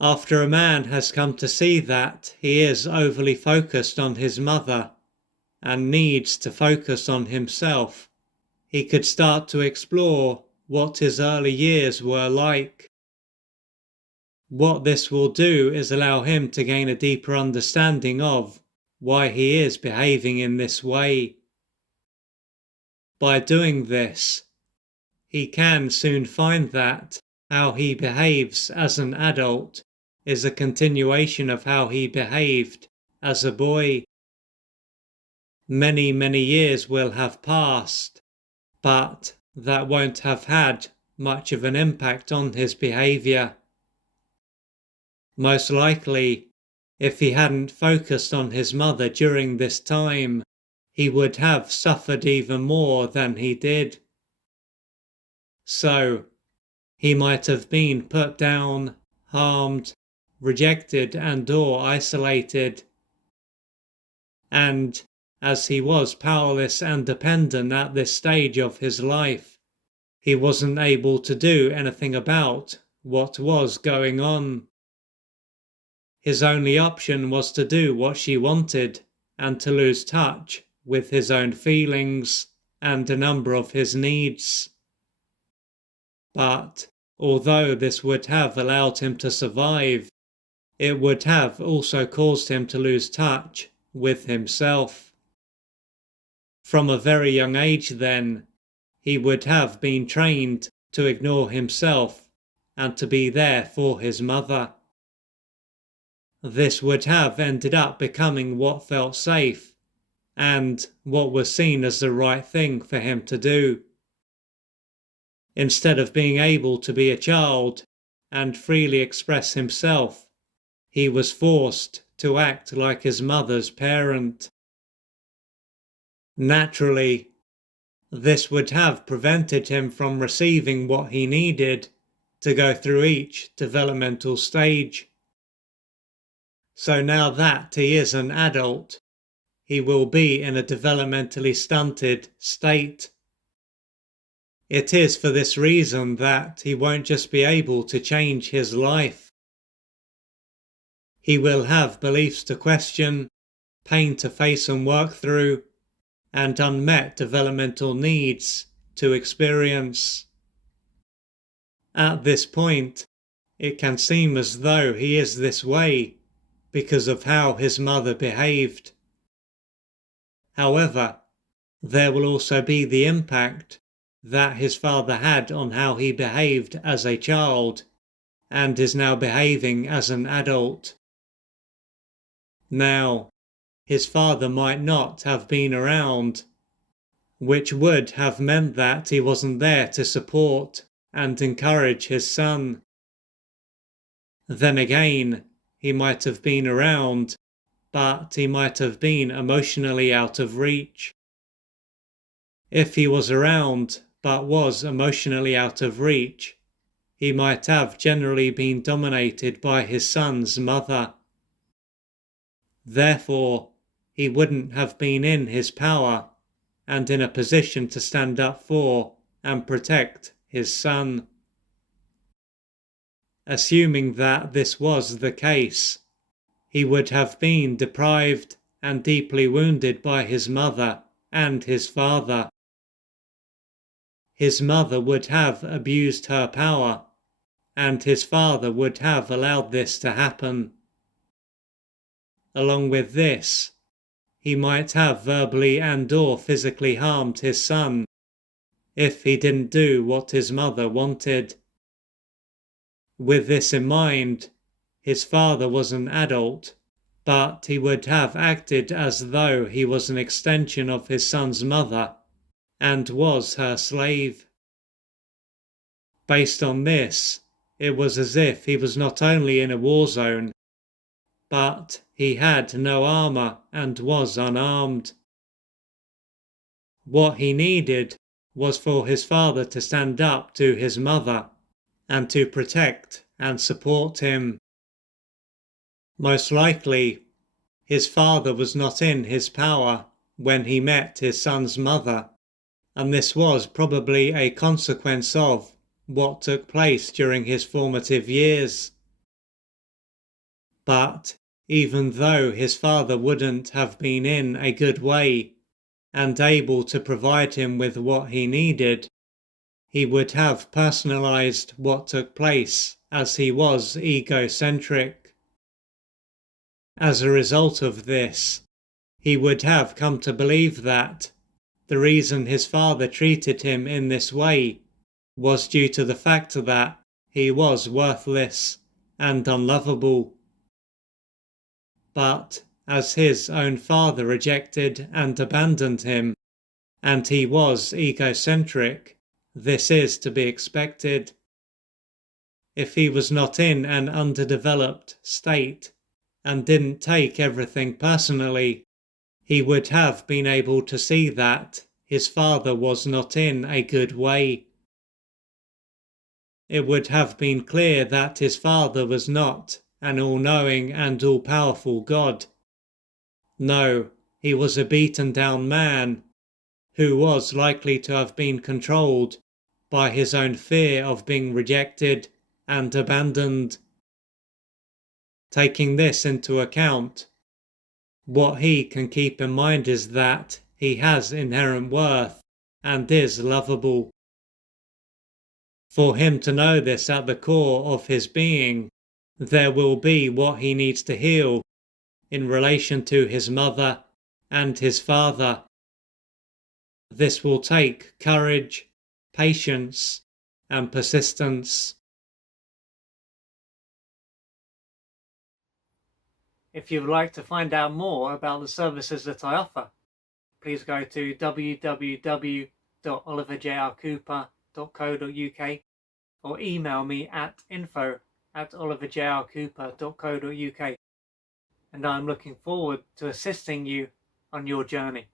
After a man has come to see that he is overly focused on his mother and needs to focus on himself, he could start to explore what his early years were like. What this will do is allow him to gain a deeper understanding of why he is behaving in this way. By doing this, he can soon find that how he behaves as an adult is a continuation of how he behaved as a boy. Many, many years will have passed, but that won't have had much of an impact on his behavior. Most likely, if he hadn't focused on his mother during this time, he would have suffered even more than he did. So, he might have been put down, harmed, rejected and/or isolated. And as he was powerless and dependent at this stage of his life, he wasn't able to do anything about what was going on. His only option was to do what she wanted and to lose touch with his own feelings and a number of his needs. But although this would have allowed him to survive, it would have also caused him to lose touch with himself. From a very young age then, he would have been trained to ignore himself and to be there for his mother. This would have ended up becoming what felt safe and what was seen as the right thing for him to do. Instead of being able to be a child and freely express himself, he was forced to act like his mother's parent. Naturally, this would have prevented him from receiving what he needed to go through each developmental stage. So now that he is an adult, he will be in a developmentally stunted state. It is for this reason that he won't just be able to change his life. He will have beliefs to question, pain to face and work through, and unmet developmental needs to experience. At this point, it can seem as though he is this way because of how his mother behaved. However, there will also be the impact that his father had on how he behaved as a child and is now behaving as an adult. Now, his father might not have been around, which would have meant that he wasn't there to support and encourage his son. Then again, he might have been around, but he might have been emotionally out of reach. If he was around but was emotionally out of reach, he might have generally been dominated by his son's mother. Therefore, he wouldn't have been in his power and in a position to stand up for and protect his son. Assuming that this was the case, he would have been deprived and deeply wounded by his mother and his father. His mother would have abused her power, and his father would have allowed this to happen. Along with this, he might have verbally and/or physically harmed his son if he didn't do what his mother wanted. With this in mind, his father was an adult, but he would have acted as though he was an extension of his son's mother and was her slave. Based on this, it was as if he was not only in a war zone, but he had no armor and was unarmed. What he needed was for his father to stand up to his mother and to protect and support him. Most likely, his father was not in his power when he met his son's mother, and this was probably a consequence of what took place during his formative years. But even though his father wouldn't have been in a good way and able to provide him with what he needed, he would have personalized what took place, as he was egocentric. As a result of this, he would have come to believe that the reason his father treated him in this way was due to the fact that he was worthless and unlovable. But as his own father rejected and abandoned him, and he was egocentric, this is to be expected. If he was not in an underdeveloped state and didn't take everything personally, he would have been able to see that his father was not in a good way. It would have been clear that his father was not an all-knowing and all-powerful God. No, he was a beaten-down man who was likely to have been controlled by his own fear of being rejected and abandoned. Taking this into account, what he can keep in mind is that he has inherent worth and is lovable. For him to know this at the core of his being, there will be what he needs to heal in relation to his mother and his father. This will take courage, patience, and persistence. If you would like to find out more about the services that I offer, please go to www.oliverjrcooper.co.uk or email me at info@oliverjrcooper.co.uk, and I'm looking forward to assisting you on your journey.